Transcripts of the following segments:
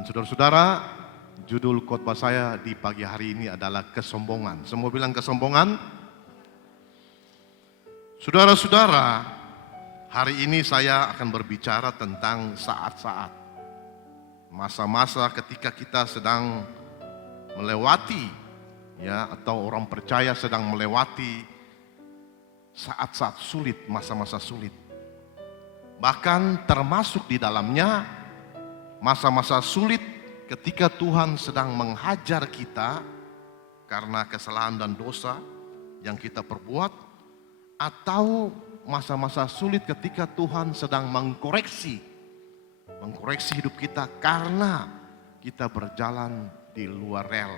Dan saudara-saudara, judul khotbah saya di pagi hari ini adalah kesombongan. Semua bilang kesombongan. Saudara-saudara, hari ini saya akan berbicara tentang saat-saat, masa-masa ketika kita sedang melewati, atau orang percaya sedang melewati saat-saat sulit, masa-masa sulit. Bahkan termasuk di dalamnya masa-masa sulit ketika Tuhan sedang menghajar kita karena kesalahan dan dosa yang kita perbuat, atau masa-masa sulit ketika Tuhan sedang mengkoreksi hidup kita karena kita berjalan di luar rel.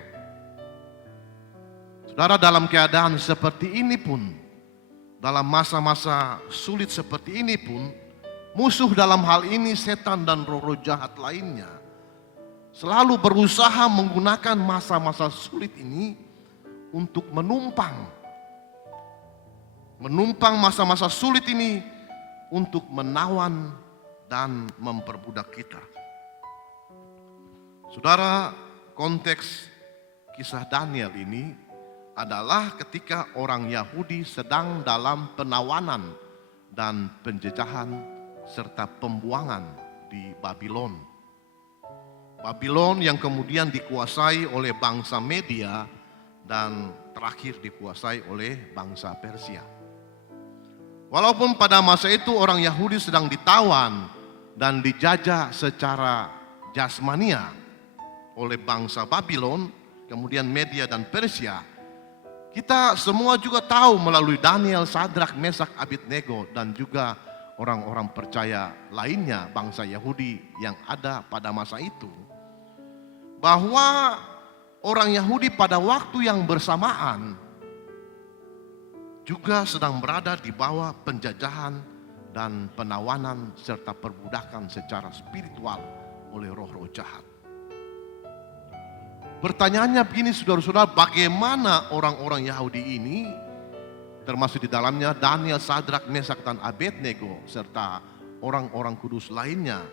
Saudara, dalam keadaan seperti ini pun, dalam masa-masa sulit seperti ini pun, musuh dalam hal ini setan dan roh-roh jahat lainnya selalu berusaha menggunakan masa-masa sulit ini untuk menumpang masa-masa sulit ini untuk menawan dan memperbudak kita. Saudara, konteks kisah Daniel ini adalah ketika orang Yahudi sedang dalam penawanan dan penjajahan serta pembuangan di Babylon. Babylon yang kemudian dikuasai oleh bangsa Media dan terakhir dikuasai oleh bangsa Persia. Walaupun pada masa itu orang Yahudi sedang ditawan dan dijajah secara jasmania oleh bangsa Babylon, kemudian Media dan Persia, kita semua juga tahu melalui Daniel, Sadrak, Mesak, Abednego dan juga orang-orang percaya lainnya bangsa Yahudi yang ada pada masa itu, bahwa orang Yahudi pada waktu yang bersamaan juga sedang berada di bawah penjajahan dan penawanan serta perbudakan secara spiritual oleh roh-roh jahat. Pertanyaannya begini saudara-saudara, bagaimana orang-orang Yahudi ini, termasuk di dalamnya Daniel, Sadrak, Mesak, dan Abednego serta orang-orang kudus lainnya,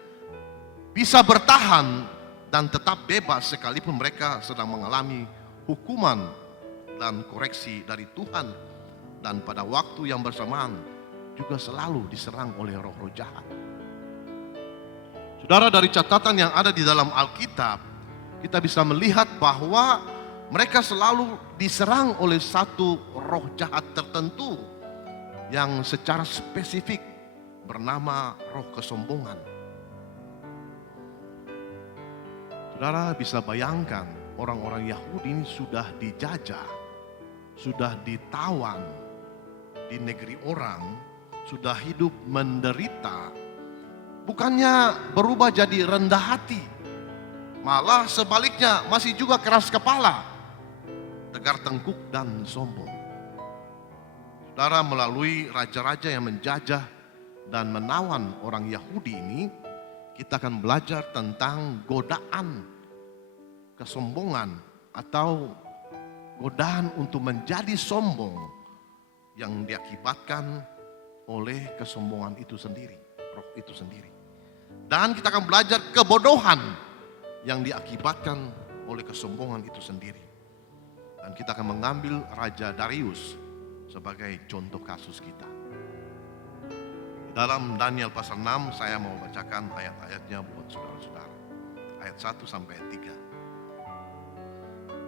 bisa bertahan dan tetap bebas sekalipun mereka sedang mengalami hukuman dan koreksi dari Tuhan, dan pada waktu yang bersamaan juga selalu diserang oleh roh-roh jahat. Saudara, dari catatan yang ada di dalam Alkitab, kita bisa melihat bahwa mereka selalu diserang oleh satu roh jahat tertentu yang secara spesifik bernama roh kesombongan. Saudara bisa bayangkan, orang-orang Yahudi ini sudah dijajah, sudah ditawan di negeri orang, sudah hidup menderita, bukannya berubah jadi rendah hati, malah sebaliknya masih juga keras kepala, tegar tengkuk dan sombong. Saudara, melalui raja-raja yang menjajah dan menawan orang Yahudi ini, kita akan belajar tentang godaan kesombongan atau godaan untuk menjadi sombong yang diakibatkan oleh kesombongan itu sendiri, roh itu sendiri. Dan kita akan belajar kebodohan yang diakibatkan oleh kesombongan itu sendiri. Dan kita akan mengambil Raja Darius sebagai contoh kasus kita. Dalam Daniel pasal 6 saya mau bacakan ayat-ayatnya buat saudara-saudara. Ayat 1 sampai 3.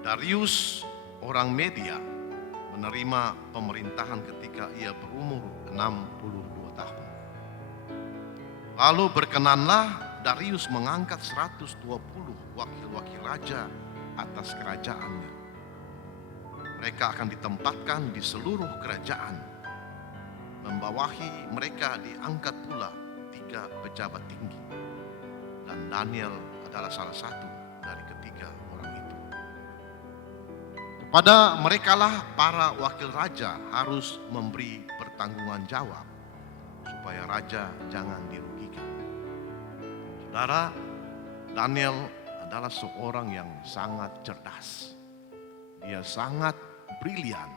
Darius orang Media menerima pemerintahan ketika ia berumur 62 tahun. Lalu berkenanlah Darius mengangkat 120 wakil-wakil raja atas kerajaannya. Mereka akan ditempatkan di seluruh kerajaan. Membawahi mereka diangkat pula 3 pejabat tinggi. Dan Daniel adalah salah satu dari ketiga orang itu. Kepada merekalah para wakil raja harus memberi pertanggungan jawab supaya raja jangan dirugikan. Saudara, Daniel adalah seorang yang sangat cerdas. Dia sangat brilian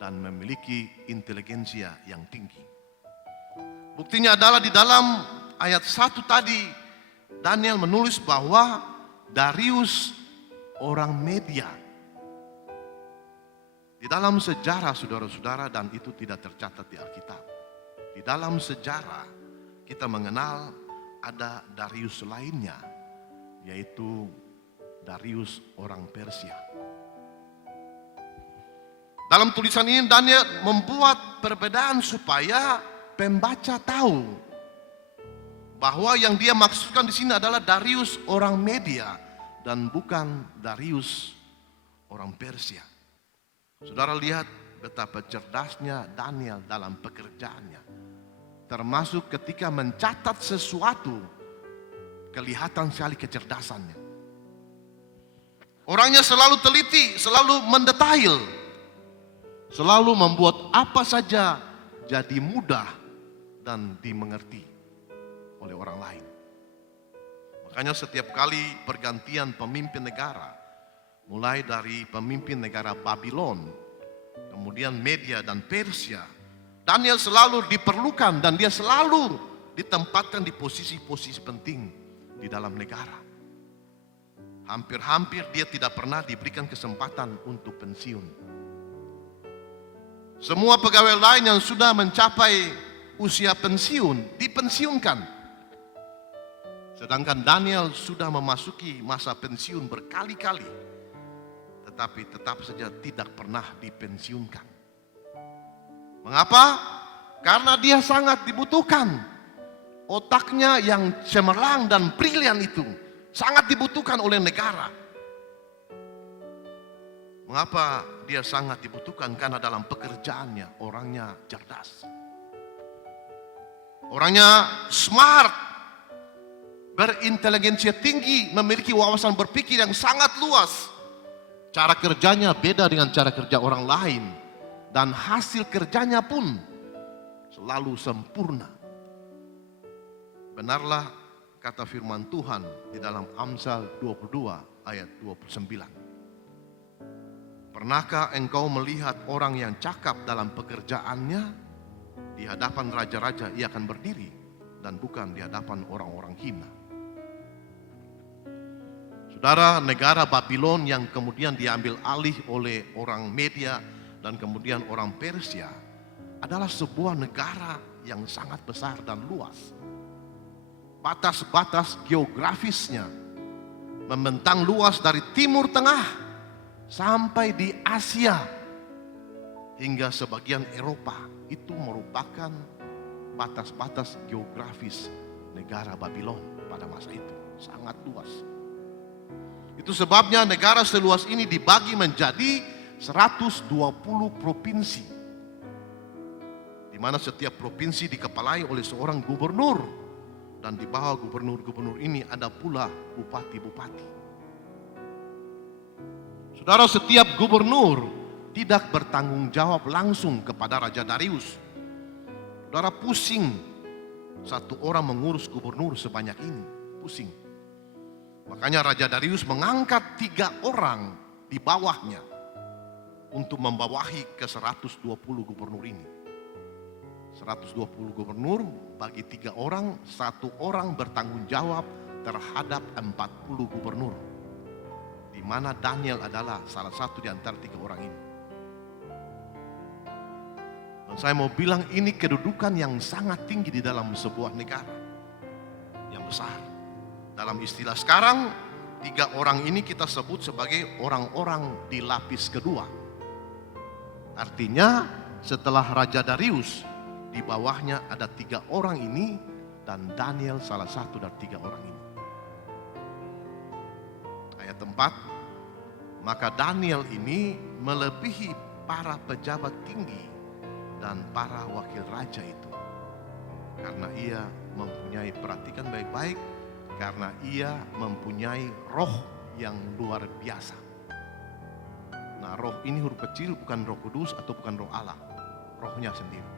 dan memiliki inteligensia yang tinggi. Buktinya adalah di dalam ayat 1 tadi, Daniel menulis bahwa Darius orang Media. Di dalam sejarah saudara-saudara, dan itu tidak tercatat di Alkitab. Di dalam sejarah kita mengenal ada Darius lainnya, yaitu Darius orang Persia. Dalam tulisan ini Daniel membuat perbedaan supaya pembaca tahu bahwa yang dia maksudkan di sini adalah Darius orang Media dan bukan Darius orang Persia. Saudara lihat betapa cerdasnya Daniel dalam pekerjaannya. Termasuk ketika mencatat sesuatu, kelihatan sekali kecerdasannya. Orangnya selalu teliti, selalu mendetail, selalu membuat apa saja jadi mudah dan dimengerti oleh orang lain. Makanya setiap kali pergantian pemimpin negara, mulai dari pemimpin negara Babylon, kemudian Media dan Persia, Daniel selalu diperlukan dan dia selalu ditempatkan di posisi-posisi penting di dalam negara. Hampir-hampir dia tidak pernah diberikan kesempatan untuk pensiun. Semua pegawai lain yang sudah mencapai usia pensiun dipensiunkan. Sedangkan Daniel sudah memasuki masa pensiun berkali-kali, tetapi tetap saja tidak pernah dipensiunkan. Mengapa? Karena dia sangat dibutuhkan. Otaknya yang cemerlang dan brilian itu sangat dibutuhkan oleh negara. Mengapa dia sangat dibutuhkan? Karena dalam pekerjaannya orangnya cerdas. Orangnya smart, berinteligensia tinggi, memiliki wawasan berpikir yang sangat luas. Cara kerjanya beda dengan cara kerja orang lain. Dan hasil kerjanya pun selalu sempurna. Benarlah kata firman Tuhan di dalam Amsal 22 ayat 29. Pernahkah engkau melihat orang yang cakap dalam pekerjaannya? Di hadapan raja-raja ia akan berdiri dan bukan di hadapan orang-orang hina. Saudara, negara Babylon yang kemudian diambil alih oleh orang Media dan kemudian orang Persia adalah sebuah negara yang sangat besar dan luas. Batas-batas geografisnya membentang luas dari Timur Tengah sampai di Asia hingga sebagian Eropa. Itu merupakan batas-batas geografis negara Babylon pada masa itu. Sangat luas. Itu sebabnya negara seluas ini dibagi menjadi 120 provinsi. Di mana setiap provinsi dikepalai oleh seorang gubernur. Dan di bawah gubernur-gubernur ini ada pula bupati-bupati. Saudara, setiap gubernur tidak bertanggung jawab langsung kepada Raja Darius. Saudara, pusing satu orang mengurus gubernur sebanyak ini. Pusing. Makanya Raja Darius mengangkat 3 orang di bawahnya untuk membawahi ke 120 gubernur ini. 120 gubernur bagi 3 orang, 1 orang bertanggung jawab terhadap 40 gubernur. Di mana Daniel adalah salah satu di antara 3 orang ini. Dan saya mau bilang ini kedudukan yang sangat tinggi di dalam sebuah negara yang besar. Dalam istilah sekarang, 3 orang ini kita sebut sebagai orang-orang di lapis kedua. Artinya setelah Raja Darius, di bawahnya ada 3 orang ini dan Daniel salah satu dari 3 orang ini. Ayat 4, maka Daniel ini melebihi para pejabat tinggi dan para wakil raja itu. Karena ia mempunyai, perhatikan baik-baik, karena ia mempunyai roh yang luar biasa. Nah, roh ini huruf kecil, bukan Roh Kudus atau bukan Roh Allah. Rohnya sendiri.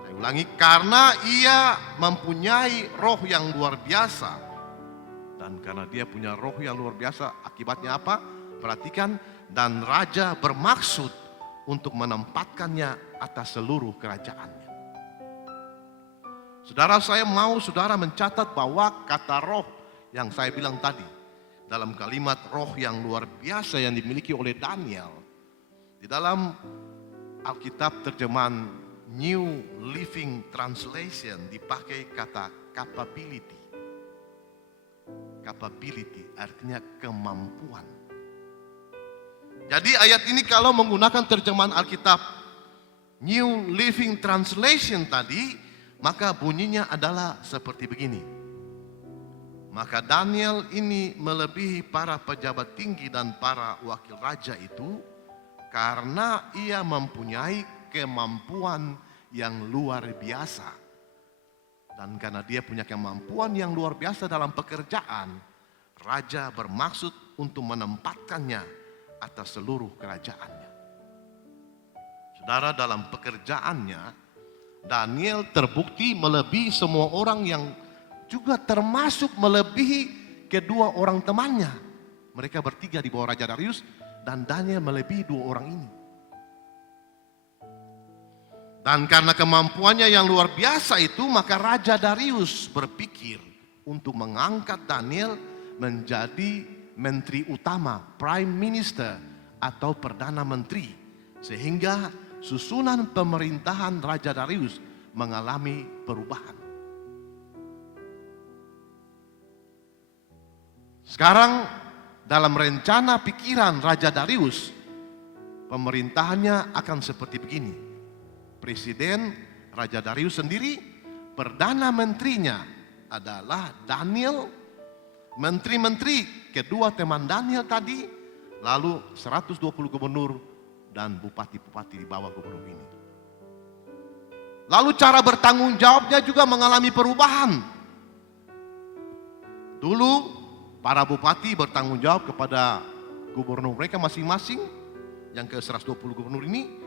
Saya ulangi, karena ia mempunyai roh yang luar biasa. Dan karena dia punya roh yang luar biasa, akibatnya apa? Perhatikan, dan raja bermaksud untuk menempatkannya atas seluruh kerajaannya. Saudara, saya mau saudara mencatat bahwa kata roh yang saya bilang tadi, dalam kalimat roh yang luar biasa yang dimiliki oleh Daniel. Di dalam Alkitab terjemahan New Living Translation dipakai kata capability. Capability artinya kemampuan. Jadi ayat ini kalau menggunakan terjemahan Alkitab New Living Translation tadi, maka bunyinya adalah seperti begini. Maka Daniel ini melebihi para pejabat tinggi dan para wakil raja itu karena ia mempunyai kemampuan yang luar biasa. Dan karena dia punya kemampuan yang luar biasa dalam pekerjaan, raja bermaksud untuk menempatkannya atas seluruh kerajaannya. Saudara, dalam pekerjaannya, Daniel terbukti melebihi semua orang yang juga termasuk melebihi kedua orang temannya. Mereka bertiga di bawah Raja Darius dan Daniel melebihi dua orang ini. Dan karena kemampuannya yang luar biasa itu, maka Raja Darius berpikir untuk mengangkat Daniel menjadi menteri utama, prime minister atau perdana menteri. Sehingga susunan pemerintahan Raja Darius mengalami perubahan. Sekarang dalam rencana pikiran Raja Darius, pemerintahannya akan seperti begini. Presiden Raja Darius sendiri, perdana menterinya adalah Daniel, menteri-menteri kedua teman Daniel tadi, lalu 120 gubernur dan bupati-bupati di bawah gubernur ini. Lalu cara bertanggung jawabnya juga mengalami perubahan. Dulu para bupati bertanggung jawab kepada gubernur mereka masing-masing, yang ke 120 gubernur ini.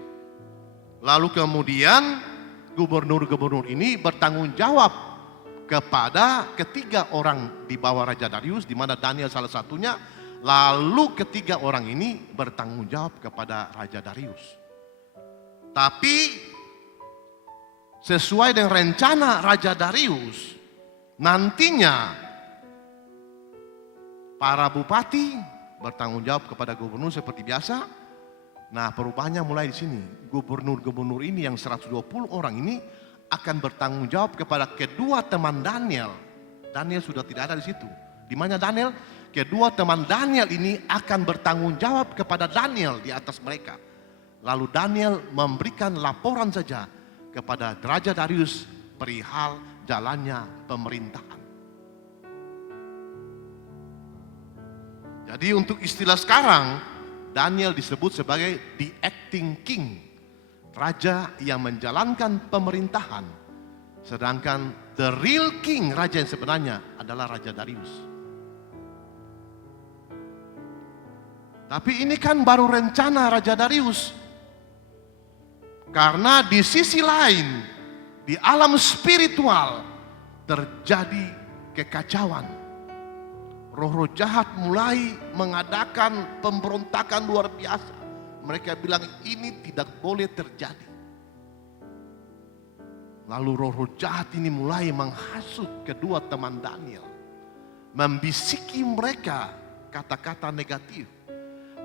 Lalu kemudian gubernur-gubernur ini bertanggung jawab kepada ketiga orang di bawah Raja Darius, di mana Daniel salah satunya. Lalu ketiga orang ini bertanggung jawab kepada Raja Darius. Tapi sesuai dengan rencana Raja Darius, nantinya para bupati bertanggung jawab kepada gubernur seperti biasa. Nah, perubahannya mulai di sini. Gubernur-gubernur ini yang 120 orang ini akan bertanggung jawab kepada kedua teman Daniel. Daniel sudah tidak ada di situ. Di mana Daniel? Kedua teman Daniel ini akan bertanggung jawab kepada Daniel di atas mereka. Lalu Daniel memberikan laporan saja kepada Raja Darius perihal jalannya pemerintahan. Jadi untuk istilah sekarang, Daniel disebut sebagai the acting king. Raja yang menjalankan pemerintahan. Sedangkan the real king, raja yang sebenarnya adalah Raja Darius. Tapi ini kan baru rencana Raja Darius. Karena di sisi lain, di alam spiritual terjadi kekacauan. Roh-roh jahat mulai mengadakan pemberontakan luar biasa. Mereka bilang ini tidak boleh terjadi. Lalu roh-roh jahat ini mulai menghasut kedua teman Daniel. Membisiki mereka kata-kata negatif.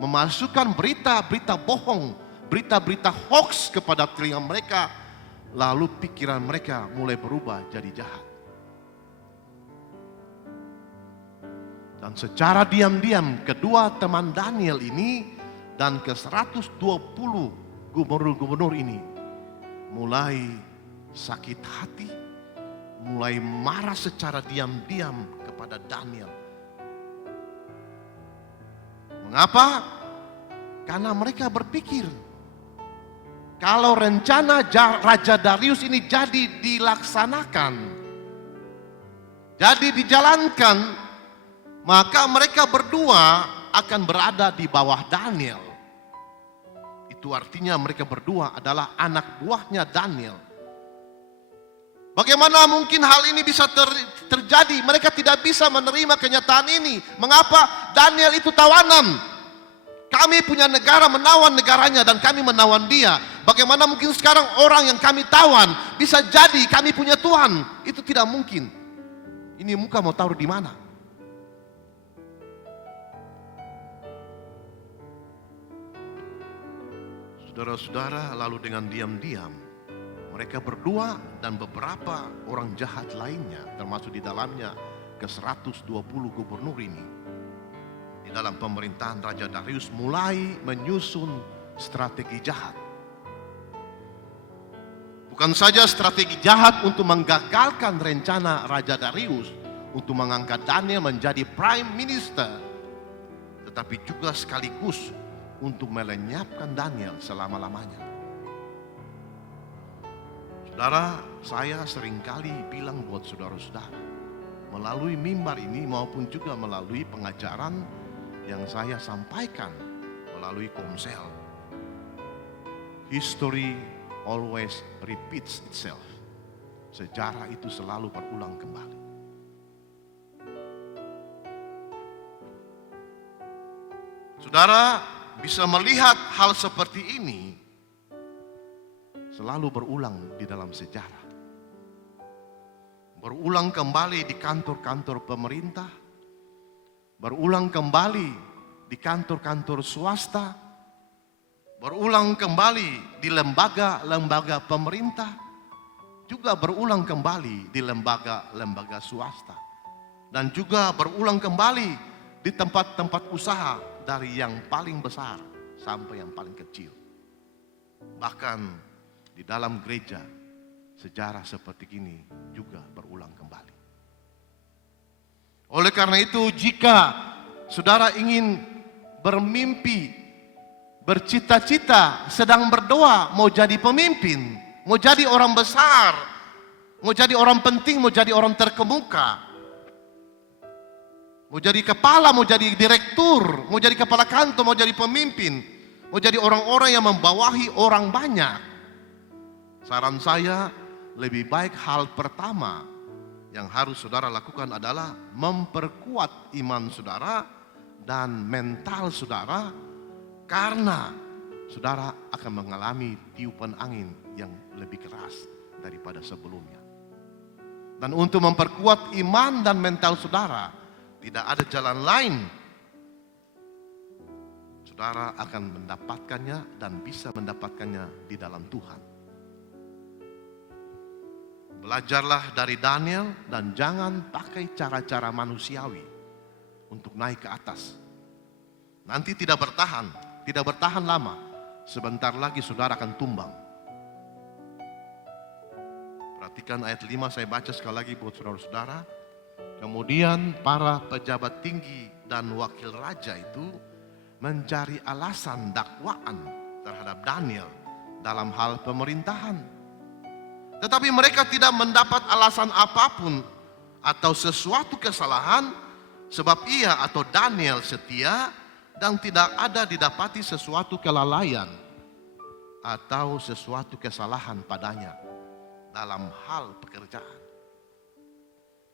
Memasukkan berita-berita bohong, berita-berita hoax kepada telinga mereka. Lalu pikiran mereka mulai berubah jadi jahat. Dan secara diam-diam kedua teman Daniel ini dan ke 120 gubernur-gubernur ini mulai sakit hati, mulai marah secara diam-diam kepada Daniel. Mengapa? Karena mereka berpikir kalau rencana Raja Darius ini jadi dilaksanakan, jadi dijalankan, maka mereka berdua akan berada di bawah Daniel. Itu artinya mereka berdua adalah anak buahnya Daniel. Bagaimana mungkin hal ini bisa terjadi? Mereka tidak bisa menerima kenyataan ini. Mengapa? Daniel itu tawanan. Kami punya negara menawan negaranya dan kami menawan dia. Bagaimana mungkin sekarang orang yang kami tawan bisa jadi kami punya Tuhan? Itu tidak mungkin. Ini muka mau taruh di mana? Saudara-saudara, lalu dengan diam-diam mereka berdua dan beberapa orang jahat lainnya, termasuk di dalamnya ke-120 gubernur ini, di dalam pemerintahan Raja Darius mulai menyusun strategi jahat. Bukan saja strategi jahat untuk menggagalkan rencana Raja Darius untuk mengangkat Daniel menjadi prime minister, tetapi juga sekaligus untuk melenyapkan Daniel selama-lamanya. Saudara, saya seringkali bilang buat saudara-saudara, melalui mimbar ini maupun juga melalui pengajaran yang saya sampaikan melalui Komsel, history always repeats itself. Sejarah itu selalu berulang kembali. Saudara bisa melihat hal seperti ini selalu berulang di dalam sejarah. Berulang kembali di kantor-kantor pemerintah, berulang kembali di kantor-kantor swasta, berulang kembali di lembaga-lembaga pemerintah, juga berulang kembali di lembaga-lembaga swasta, dan juga berulang kembali di tempat-tempat usaha dari yang paling besar sampai yang paling kecil. Bahkan di dalam gereja, sejarah seperti ini juga berulang kembali. Oleh karena itu, jika saudara ingin bermimpi, bercita-cita, sedang berdoa, mau jadi pemimpin, mau jadi orang besar, mau jadi orang penting, mau jadi orang terkemuka, mau jadi kepala, mau jadi direktur, mau jadi kepala kantor, mau jadi pemimpin, mau jadi orang-orang yang membawahi orang banyak. Saran saya, lebih baik hal pertama yang harus saudara lakukan adalah memperkuat iman saudara dan mental saudara, karena saudara akan mengalami tiupan angin yang lebih keras daripada sebelumnya. Dan untuk memperkuat iman dan mental saudara, tidak ada jalan lain. Saudara akan mendapatkannya dan bisa mendapatkannya di dalam Tuhan. Belajarlah dari Daniel dan jangan pakai cara-cara manusiawi untuk naik ke atas. Nanti tidak bertahan lama. Sebentar lagi saudara akan tumbang. Perhatikan ayat 5, saya baca sekali lagi buat saudara-saudara. Kemudian para pejabat tinggi dan wakil raja itu mencari alasan dakwaan terhadap Daniel dalam hal pemerintahan. Tetapi mereka tidak mendapat alasan apapun atau sesuatu kesalahan, sebab ia atau Daniel setia dan tidak ada didapati sesuatu kelalaian atau sesuatu kesalahan padanya dalam hal pekerjaan.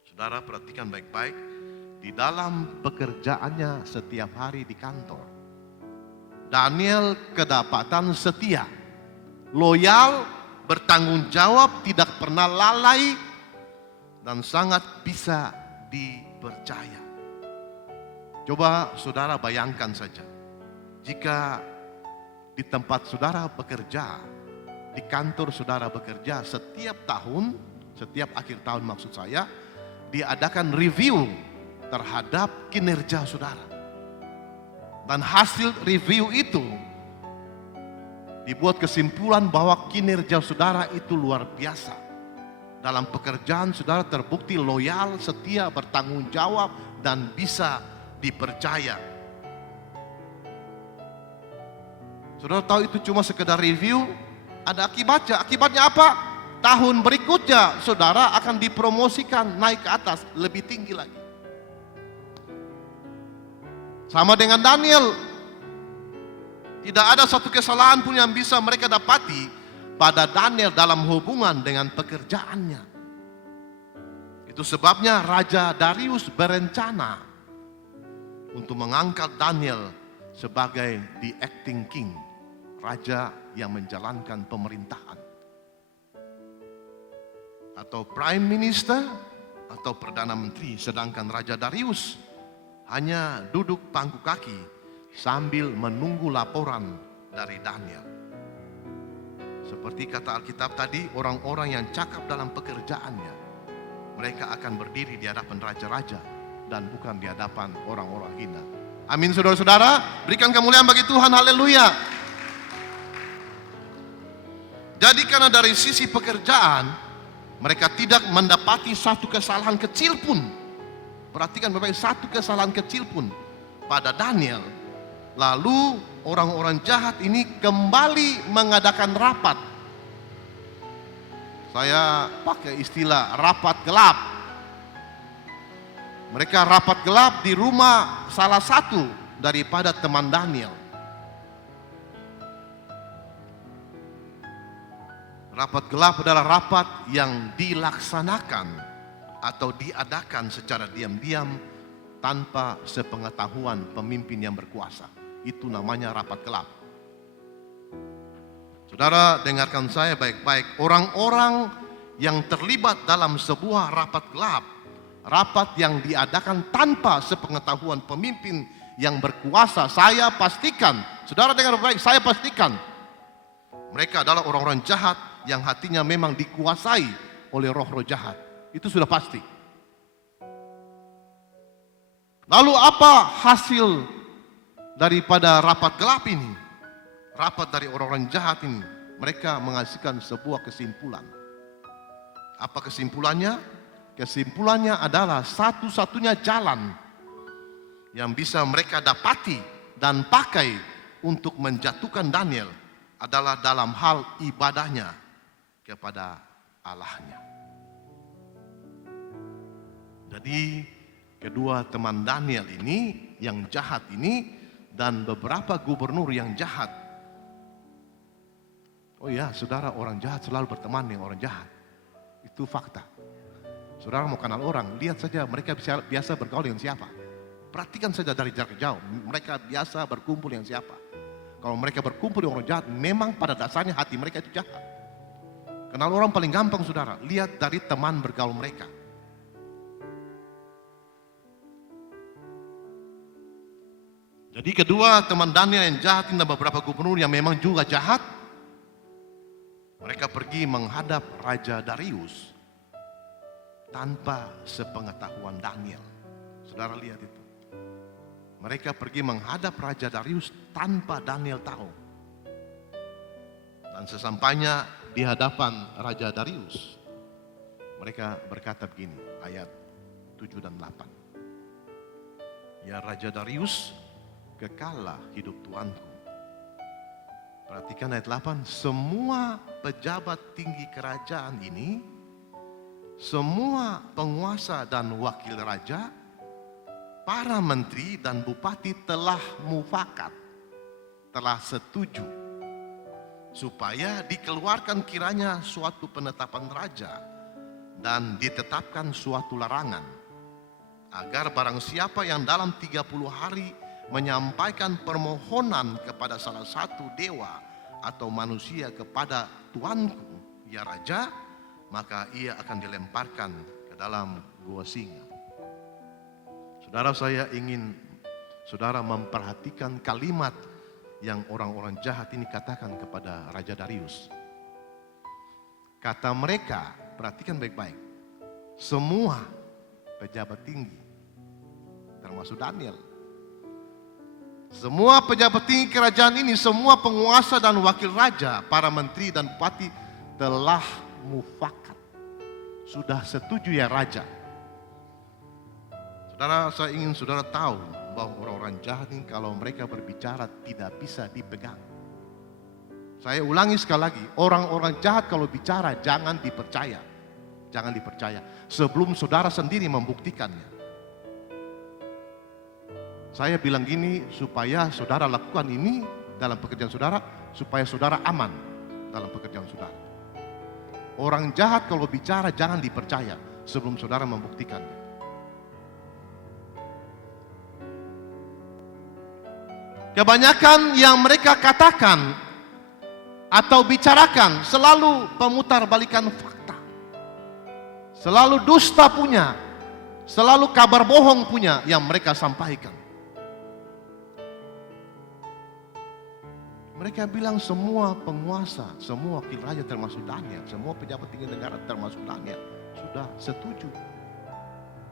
Saudara perhatikan baik-baik, di dalam pekerjaannya setiap hari di kantor, Daniel kedapatan setia, loyal, bertanggung jawab, tidak pernah lalai, dan sangat bisa dipercaya. Coba saudara bayangkan saja, jika di tempat saudara bekerja, di kantor saudara bekerja, setiap tahun, setiap akhir tahun maksud saya, diadakan review terhadap kinerja saudara. Dan hasil review itu dibuat kesimpulan bahwa kinerja saudara itu luar biasa. Dalam pekerjaan saudara terbukti loyal, setia, bertanggung jawab, dan bisa dipercaya. Saudara tahu itu cuma sekedar review, ada akibatnya. Akibatnya apa? Tahun berikutnya saudara akan dipromosikan naik ke atas, lebih tinggi lagi. Sama dengan Daniel. Tidak ada satu kesalahan pun yang bisa mereka dapati pada Daniel dalam hubungan dengan pekerjaannya. Itu sebabnya Raja Darius berencana untuk mengangkat Daniel sebagai the acting king, raja yang menjalankan pemerintahan, atau prime minister atau perdana menteri. Sedangkan Raja Darius hanya duduk pangku kaki sambil menunggu laporan dari Daniel. Seperti kata Alkitab tadi, orang-orang yang cakap dalam pekerjaannya, mereka akan berdiri di hadapan raja-raja dan bukan di hadapan orang-orang hina. Amin saudara-saudara, berikan kemuliaan bagi Tuhan, haleluya. Jadi karena dari sisi pekerjaan, mereka tidak mendapati satu kesalahan kecil pun. Perhatikan baik-baik, satu kesalahan kecil pun pada Daniel. Lalu orang-orang jahat ini kembali mengadakan rapat. Saya pakai istilah rapat gelap. Mereka rapat gelap di rumah salah satu daripada teman Daniel. Rapat gelap adalah rapat yang dilaksanakan atau diadakan secara diam-diam tanpa sepengetahuan pemimpin yang berkuasa. Itu namanya rapat gelap. Saudara, dengarkan saya baik-baik. Orang-orang yang terlibat dalam sebuah rapat gelap, rapat yang diadakan tanpa sepengetahuan pemimpin yang berkuasa, saya pastikan, saudara dengar baik, saya pastikan, mereka adalah orang-orang jahat yang hatinya memang dikuasai oleh roh-roh jahat. Itu sudah pasti. Lalu apa hasil daripada rapat gelap ini? Rapat dari orang-orang jahat ini, mereka menghasilkan sebuah kesimpulan. Apa kesimpulannya? Kesimpulannya adalah satu-satunya jalan yang bisa mereka dapati dan pakai untuk menjatuhkan Daniel adalah dalam hal ibadahnya kepada Allahnya. Jadi kedua teman Daniel ini yang jahat ini dan beberapa gubernur yang jahat. Oh ya, saudara, orang jahat selalu berteman dengan orang jahat. Itu fakta. Saudara mau kenal orang, lihat saja mereka biasa bergaul dengan siapa. Perhatikan saja dari jarak jauh, mereka biasa berkumpul dengan siapa. Kalau mereka berkumpul dengan orang jahat, memang pada dasarnya hati mereka itu jahat. Kenal orang paling gampang, saudara, lihat dari teman bergaul mereka. Jadi kedua teman Daniel yang jahat dan beberapa gubernur yang memang juga jahat, mereka pergi menghadap Raja Darius tanpa sepengetahuan Daniel. Saudara lihat itu. Mereka pergi menghadap Raja Darius tanpa Daniel tahu. Dan sesampainya di hadapan Raja Darius, mereka berkata begini, ayat 7 dan 8. Ya Raja Darius, kekallah hidup Tuanku. Perhatikan ayat 8, semua pejabat tinggi kerajaan ini, semua penguasa dan wakil raja, para menteri dan bupati telah mufakat, telah setuju, supaya dikeluarkan kiranya suatu penetapan raja dan ditetapkan suatu larangan, agar barang siapa yang dalam 30 hari menyampaikan permohonan kepada salah satu dewa atau manusia kepada Tuanku, ya Raja, maka ia akan dilemparkan ke dalam gua singa. Saudara, saya ingin saudara memperhatikan kalimat yang orang-orang jahat ini katakan kepada Raja Darius. Kata mereka, perhatikan baik-baik, semua pejabat tinggi, termasuk Daniel, semua pejabat tinggi kerajaan ini, semua penguasa dan wakil raja, para menteri dan bupati telah mufakat. Sudah setuju ya Raja. Saudara, saya ingin saudara tahu bahwa orang-orang jahat ini kalau mereka berbicara tidak bisa dipegang. Saya ulangi sekali lagi, orang-orang jahat kalau bicara jangan dipercaya. Jangan dipercaya sebelum saudara sendiri membuktikannya. Saya bilang gini supaya saudara lakukan ini dalam pekerjaan saudara, supaya saudara aman dalam pekerjaan saudara. Orang jahat kalau bicara jangan dipercaya sebelum saudara membuktikannya. Kebanyakan yang mereka katakan atau bicarakan selalu pemutar balikan fakta. Selalu dusta punya, selalu kabar bohong punya yang mereka sampaikan. Mereka bilang semua penguasa, semua wakil raja termasuk Daniel, semua pejabat tinggi negara termasuk Daniel sudah setuju.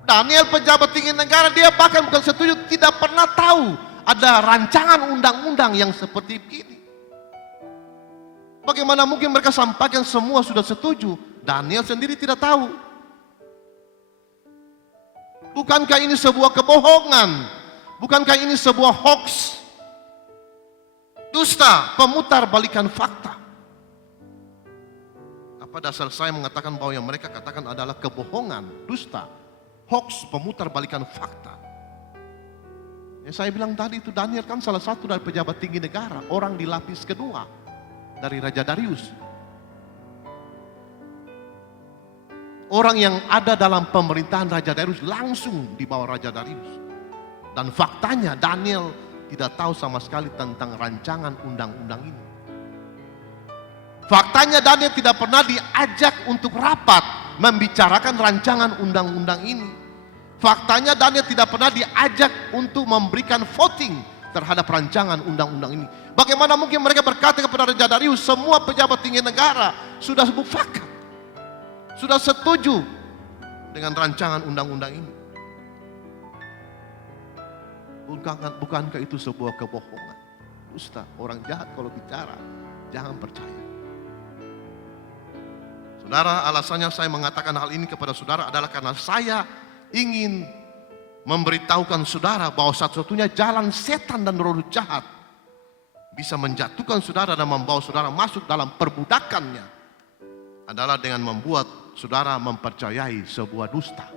Daniel pejabat tinggi negara, dia bahkan bukan setuju, tidak pernah tahu ada rancangan undang-undang yang seperti ini. Bagaimana mungkin mereka sampaikan semua sudah setuju, Daniel sendiri tidak tahu. Bukankah ini sebuah kebohongan? Bukankah ini sebuah hoax? Dusta, pemutar balikan fakta. Apa dasar saya mengatakan bahwa yang mereka katakan adalah kebohongan, dusta, hoax, pemutar balikan fakta? Yang saya bilang tadi itu Daniel kan salah satu dari pejabat tinggi negara, orang di lapis kedua dari Raja Darius. Orang yang ada dalam pemerintahan Raja Darius langsung di bawah Raja Darius. Dan faktanya Daniel tidak tahu sama sekali tentang rancangan undang-undang ini. Faktanya Daniel tidak pernah diajak untuk rapat membicarakan rancangan undang-undang ini. Faktanya Daniel tidak pernah diajak untuk memberikan voting terhadap rancangan undang-undang ini. Bagaimana mungkin mereka berkata kepada Raja Darius, semua pejabat tinggi negara sudah mufakat, sudah setuju dengan rancangan undang-undang ini. Bukankah itu sebuah kebohongan? Dusta, orang jahat kalau bicara, jangan percaya. Saudara, alasannya saya mengatakan hal ini kepada saudara adalah karena saya ingin memberitahukan saudara bahwa satu-satunya jalan setan dan roh jahat bisa menjatuhkan saudara dan membawa saudara masuk dalam perbudakannya adalah dengan membuat saudara mempercayai sebuah dusta.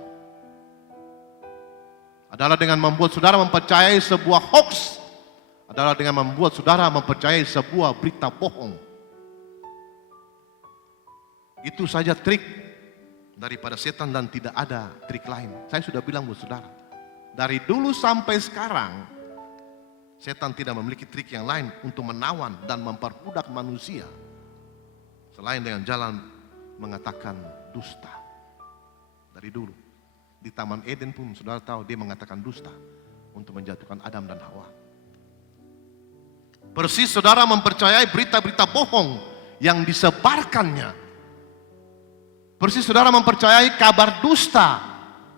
Adalah dengan membuat saudara mempercayai sebuah hoax. Adalah dengan membuat saudara mempercayai sebuah berita bohong. Itu saja trik daripada setan dan tidak ada trik lain. Saya sudah bilang buat saudara, dari dulu sampai sekarang setan tidak memiliki trik yang lain untuk menawan dan memperbudak manusia selain dengan jalan mengatakan dusta. Dari dulu di Taman Eden pun saudara tahu dia mengatakan dusta untuk menjatuhkan Adam dan Hawa. Persis saudara mempercayai berita-berita bohong yang disebarkannya. Persis saudara mempercayai kabar dusta,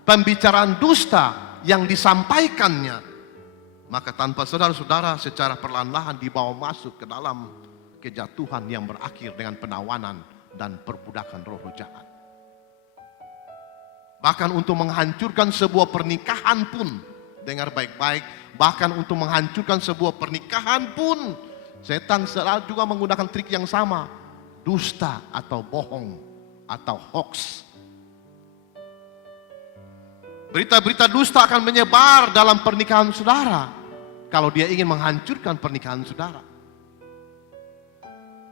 pembicaraan dusta yang disampaikannya. Maka tanpa saudara-saudara secara perlahan-lahan dibawa masuk ke dalam kejatuhan yang berakhir dengan penawanan dan perbudakan roh jahat. Bahkan untuk menghancurkan sebuah pernikahan pun, dengar baik-baik, bahkan untuk menghancurkan sebuah pernikahan pun, setan selalu juga menggunakan trik yang sama, dusta atau bohong atau hoax. Berita-berita dusta akan menyebar dalam pernikahan saudara kalau dia ingin menghancurkan pernikahan saudara.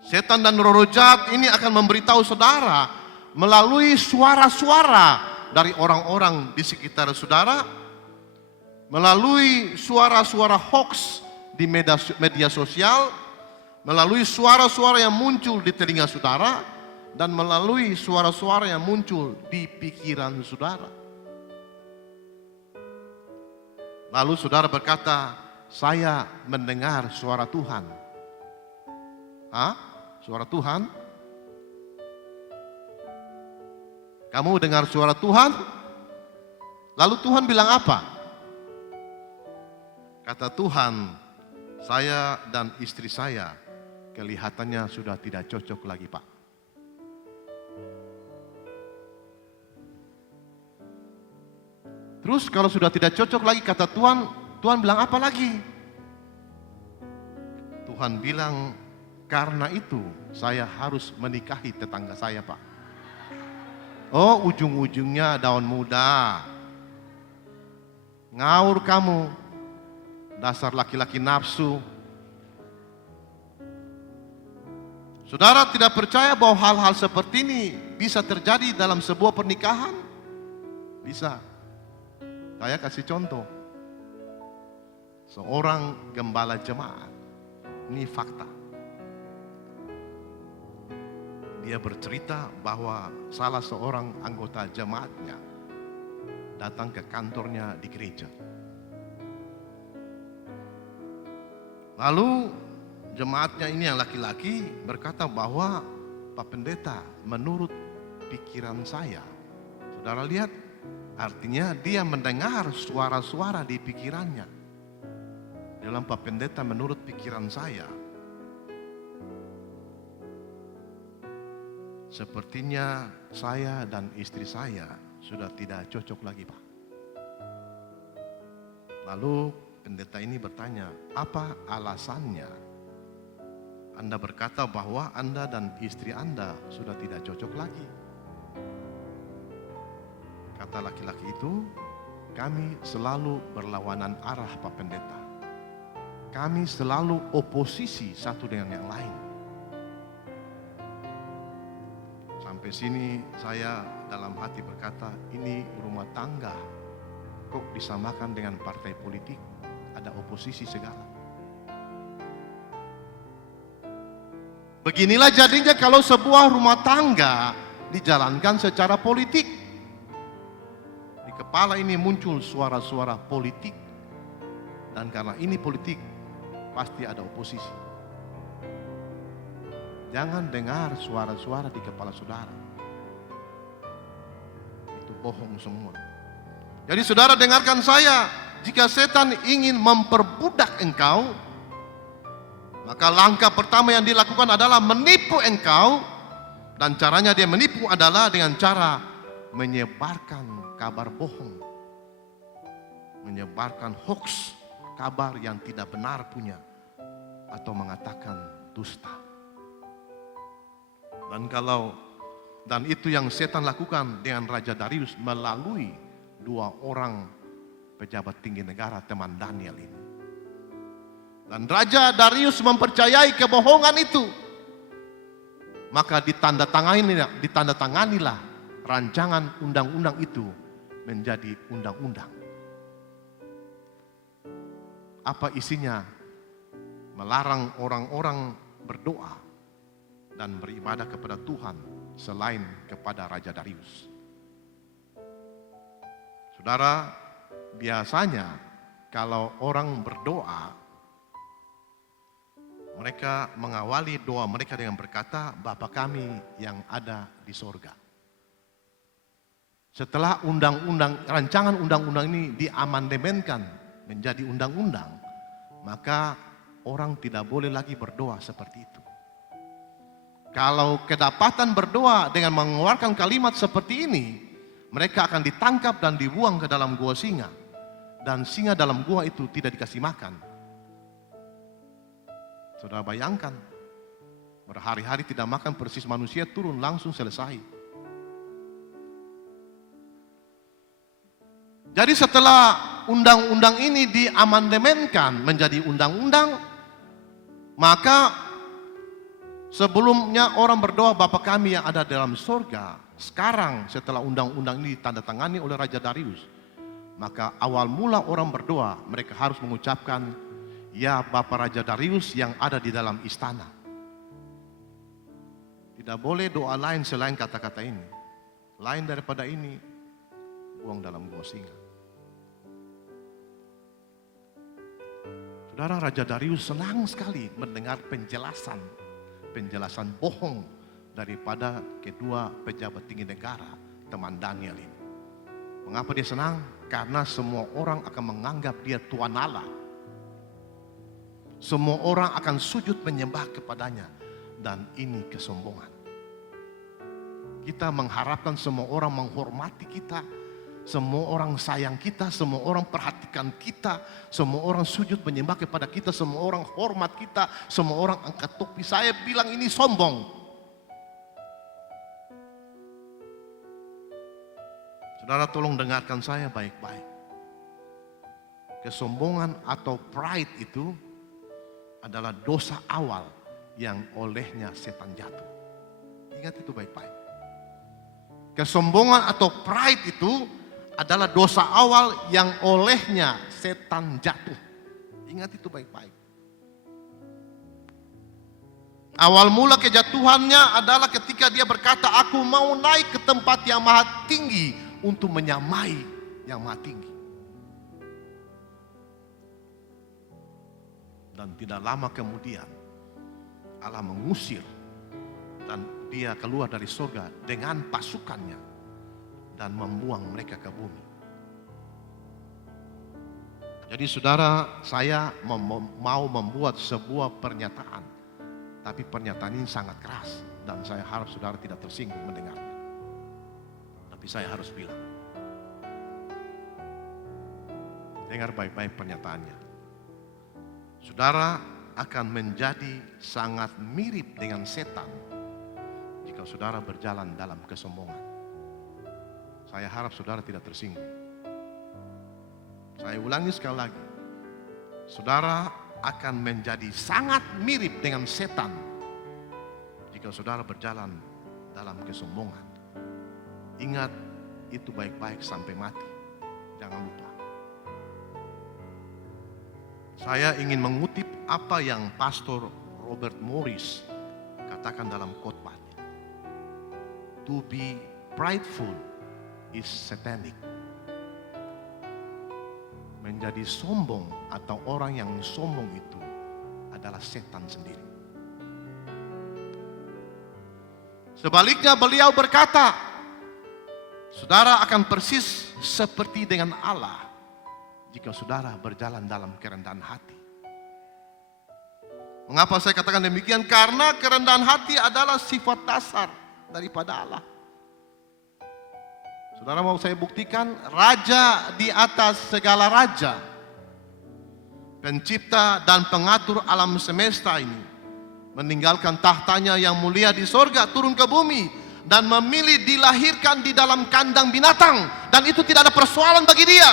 Setan dan roh jahat ini akan memberitahu saudara melalui suara-suara dari orang-orang di sekitar saudara, melalui suara-suara hoax di media sosial, melalui suara-suara yang muncul di telinga saudara, dan melalui suara-suara yang muncul di pikiran saudara. Lalu saudara berkata, saya mendengar suara Tuhan. Hah? Suara Tuhan? Kamu dengar suara Tuhan? Lalu Tuhan bilang apa? Kata Tuhan, saya dan istri saya kelihatannya sudah tidak cocok lagi, Pak. Terus kalau sudah tidak cocok lagi, kata Tuhan, Tuhan bilang apa lagi? Tuhan bilang, karena itu saya harus menikahi tetangga saya, Pak. Oh, ujung-ujungnya daun muda. Ngawur kamu, dasar laki-laki nafsu. Saudara tidak percaya bahwa hal-hal seperti ini bisa terjadi dalam sebuah pernikahan? Bisa. Saya kasih contoh. Seorang gembala jemaat, ini fakta. Dia bercerita bahwa salah seorang anggota jemaatnya datang ke kantornya di gereja. Lalu jemaatnya ini yang laki-laki berkata bahwa Pak Pendeta, menurut pikiran saya. Saudara lihat, artinya dia mendengar suara-suara di pikirannya. Dalam Pak Pendeta, menurut pikiran saya, sepertinya saya dan istri saya sudah tidak cocok lagi, Pak. Lalu pendeta ini bertanya, apa alasannya? Anda berkata bahwa Anda dan istri Anda sudah tidak cocok lagi. Kata laki-laki itu, kami selalu berlawanan arah, Pak Pendeta. Kami selalu oposisi satu dengan yang lain. Sampai sini saya dalam hati berkata, ini rumah tangga kok disamakan dengan partai politik, ada oposisi segala. Beginilah jadinya kalau sebuah rumah tangga dijalankan secara politik. Di kepala ini muncul suara-suara politik, dan karena ini politik pasti ada oposisi. Jangan dengar suara-suara di kepala saudara. Itu bohong semua. Jadi saudara dengarkan saya, jika setan ingin memperbudak engkau, maka langkah pertama yang dilakukan adalah menipu engkau. Dan caranya dia menipu adalah dengan cara menyebarkan kabar bohong. Menyebarkan hoax, kabar yang tidak benar punya. Atau mengatakan dusta. Dan itu yang setan lakukan dengan Raja Darius melalui 2 orang pejabat tinggi negara teman Daniel ini. Dan Raja Darius mempercayai kebohongan itu. Maka ditandatanganilah rancangan undang-undang itu menjadi undang-undang. Apa isinya? Melarang orang-orang berdoa dan beribadah kepada Tuhan selain kepada Raja Darius. Saudara, biasanya kalau orang berdoa, mereka mengawali doa mereka dengan berkata, Bapa kami yang ada di sorga. Setelah rancangan undang-undang ini diamandemenkan menjadi undang-undang, maka orang tidak boleh lagi berdoa seperti itu. Kalau kedapatan berdoa dengan mengeluarkan kalimat seperti ini, mereka akan ditangkap dan dibuang ke dalam gua singa. Dan singa dalam gua itu tidak dikasih makan. Saudara bayangkan, berhari-hari tidak makan persis manusia, turun langsung selesai. Jadi setelah undang-undang ini diamandemenkan menjadi undang-undang, maka sebelumnya orang berdoa Bapa kami yang ada dalam sorga. Sekarang setelah undang-undang ini ditandatangani oleh Raja Darius, maka awal mula orang berdoa mereka harus mengucapkan, ya Bapa Raja Darius yang ada di dalam istana. Tidak boleh doa lain selain kata-kata ini. Lain daripada ini, buang dalam gua singa. Saudara, Raja Darius senang sekali mendengar penjelasan bohong daripada kedua pejabat tinggi negara, teman Daniel ini. Mengapa dia senang? Karena semua orang akan menganggap dia Tuhan Allah. Semua orang akan sujud menyembah kepadanya. Dan ini kesombongan. Kita mengharapkan semua orang menghormati kita. Semua orang sayang kita, semua orang perhatikan kita, semua orang sujud menyembah kepada kita, semua orang hormat kita, semua orang angkat topi. Saya bilang ini sombong. Saudara, tolong dengarkan saya baik-baik. Kesombongan atau pride itu adalah dosa awal yang olehnya setan jatuh. Ingat itu baik-baik. Kesombongan atau pride itu adalah dosa awal yang olehnya setan jatuh. Ingat itu baik-baik. Awal mula kejatuhannya adalah ketika dia berkata, aku mau naik ke tempat yang maha tinggi untuk menyamai yang maha tinggi. Dan tidak lama kemudian Allah mengusir dan dia keluar dari surga dengan pasukannya dan membuang mereka ke bumi. Jadi saudara, saya mau membuat sebuah pernyataan, tapi pernyataan ini sangat keras dan saya harap saudara tidak tersinggung mendengarnya. Tapi saya harus bilang, dengar baik-baik pernyataannya. Saudara akan menjadi sangat mirip dengan setan jika saudara berjalan dalam kesombongan. Saya harap saudara tidak tersinggung. Saya ulangi sekali lagi. Saudara akan menjadi sangat mirip dengan setan jika saudara berjalan dalam kesombongan. Ingat itu baik-baik sampai mati. Jangan lupa. Saya ingin mengutip apa yang Pastor Robert Morris katakan dalam khotbahnya. To be prideful is satanic. Menjadi sombong atau orang yang sombong itu adalah setan sendiri. Sebaliknya beliau berkata, saudara akan persis seperti dengan Allah jika saudara berjalan dalam kerendahan hati. Mengapa saya katakan demikian? Karena kerendahan hati adalah sifat dasar daripada Allah. Saudara mau saya buktikan, raja di atas segala raja, pencipta dan pengatur alam semesta ini, meninggalkan tahtanya yang mulia di sorga, turun ke bumi, dan memilih dilahirkan di dalam kandang binatang, dan itu tidak ada persoalan bagi dia.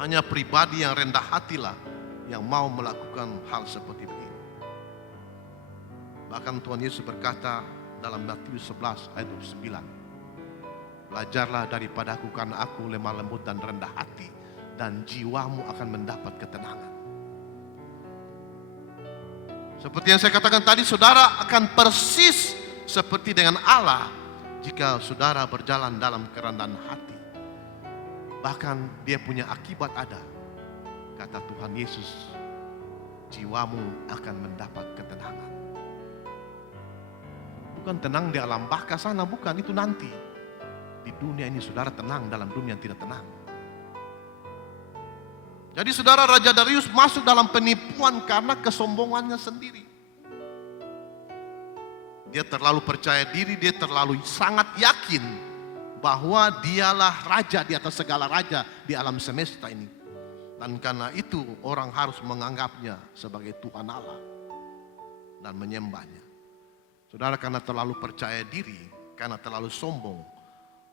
Hanya pribadi yang rendah hatilah yang mau melakukan hal seperti ini. Bahkan Tuhan Yesus berkata dalam Matius 11 ayat 29, belajarlah daripadaku karena aku lemah lembut dan rendah hati, dan jiwamu akan mendapat ketenangan. Seperti yang saya katakan tadi, saudara akan persis seperti dengan Allah jika saudara berjalan dalam kerendahan hati. Bahkan dia punya akibat ada. Kata Tuhan Yesus, jiwamu akan mendapat ketenangan. Bukan tenang di alam baka sana, bukan, itu nanti. Di dunia ini saudara tenang, dalam dunia yang tidak tenang. Jadi saudara, Raja Darius masuk dalam penipuan karena kesombongannya sendiri. Dia terlalu percaya diri, dia terlalu sangat yakin bahwa dialah raja di atas segala raja di alam semesta ini. Dan karena itu orang harus menganggapnya sebagai Tuhan Allah dan menyembahnya. Saudara, karena terlalu percaya diri, karena terlalu sombong,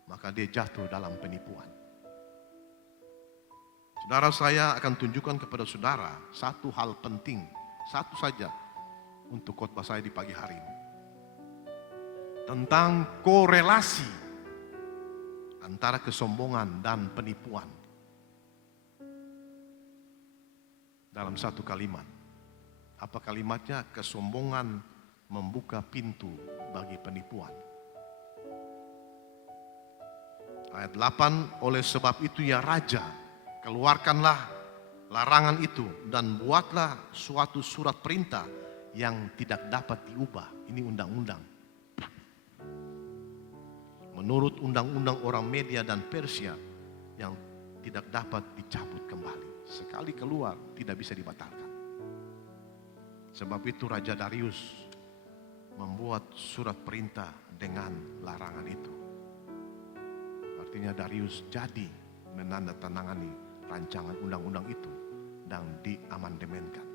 maka dia jatuh dalam penipuan. Saudara, saya akan tunjukkan kepada saudara satu hal penting, satu saja untuk khotbah saya di pagi hari ini. Tentang korelasi antara kesombongan dan penipuan. Dalam satu kalimat. Apa kalimatnya? Kesombongan membuka pintu bagi penipuan. Ayat 8, oleh sebab itu ya raja, keluarkanlah larangan itu dan buatlah suatu surat perintah yang tidak dapat diubah. Ini undang-undang. Menurut undang-undang orang Media dan Persia yang tidak dapat dicabut kembali. Sekali keluar tidak bisa dibatalkan. Sebab itu Raja Darius membuat surat perintah dengan larangan itu. Artinya Darius jadi menandatangani rancangan undang-undang itu dan diamandemenkan.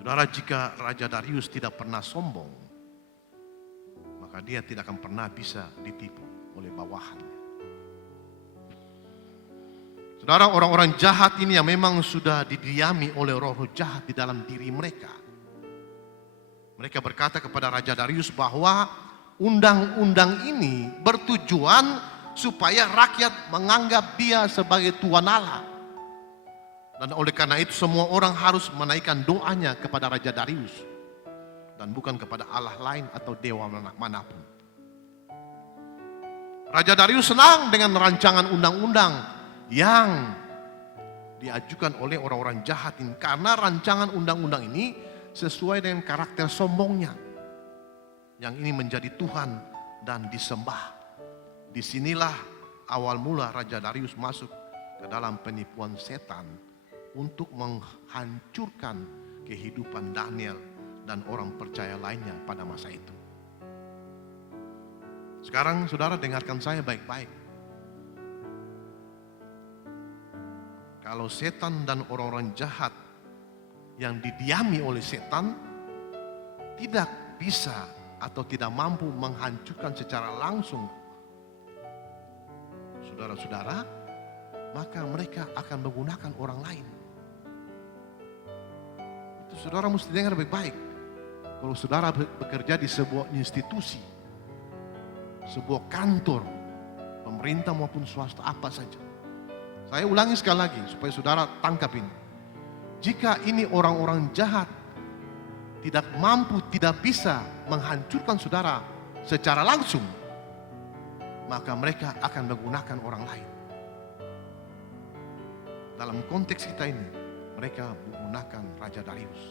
Saudara, jika Raja Darius tidak pernah sombong, maka dia tidak akan pernah bisa ditipu oleh bawahannya. Saudara, orang-orang jahat ini yang memang sudah didiami oleh roh jahat di dalam diri mereka. Mereka berkata kepada Raja Darius bahwa undang-undang ini bertujuan supaya rakyat menganggap dia sebagai Tuhan Allah. Dan oleh karena itu semua orang harus menaikkan doanya kepada Raja Darius. Dan bukan kepada Allah lain atau dewa manapun. Raja Darius senang dengan rancangan undang-undang yang diajukan oleh orang-orang jahat ini. Karena rancangan undang-undang ini sesuai dengan karakter sombongnya. Yang ini menjadi Tuhan dan disembah. Disinilah awal mula Raja Darius masuk ke dalam penipuan setan untuk menghancurkan kehidupan Daniel dan orang percaya lainnya pada masa itu. Sekarang saudara dengarkan saya baik-baik. Kalau setan dan orang-orang jahat yang didiami oleh setan tidak bisa atau tidak mampu menghancurkan secara langsung saudara-saudara, maka mereka akan menggunakan orang lain. Itu saudara mesti dengar baik-baik. Kalau saudara bekerja di sebuah institusi, sebuah kantor, pemerintah maupun swasta apa saja. Saya ulangi sekali lagi supaya saudara tangkap ini. Jika ini orang-orang jahat tidak mampu, tidak bisa menghancurkan saudara secara langsung, maka mereka akan menggunakan orang lain. Dalam konteks kita ini, mereka menggunakan Raja Darius.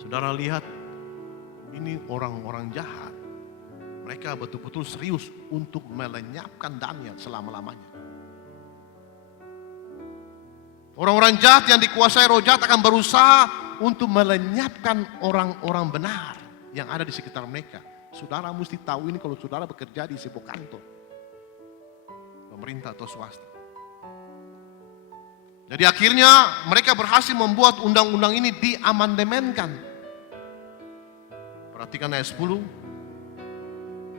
Saudara lihat, ini orang-orang jahat. Mereka betul-betul serius untuk melenyapkan Daniel selama-lamanya. Orang-orang jahat yang dikuasai roh jahat akan berusaha untuk melenyapkan orang-orang benar yang ada di sekitar mereka. Saudara mesti tahu ini kalau saudara bekerja di sebuah kantor, pemerintah atau swasta. Jadi akhirnya mereka berhasil membuat undang-undang ini diamandemenkan. Perhatikan ayat 10.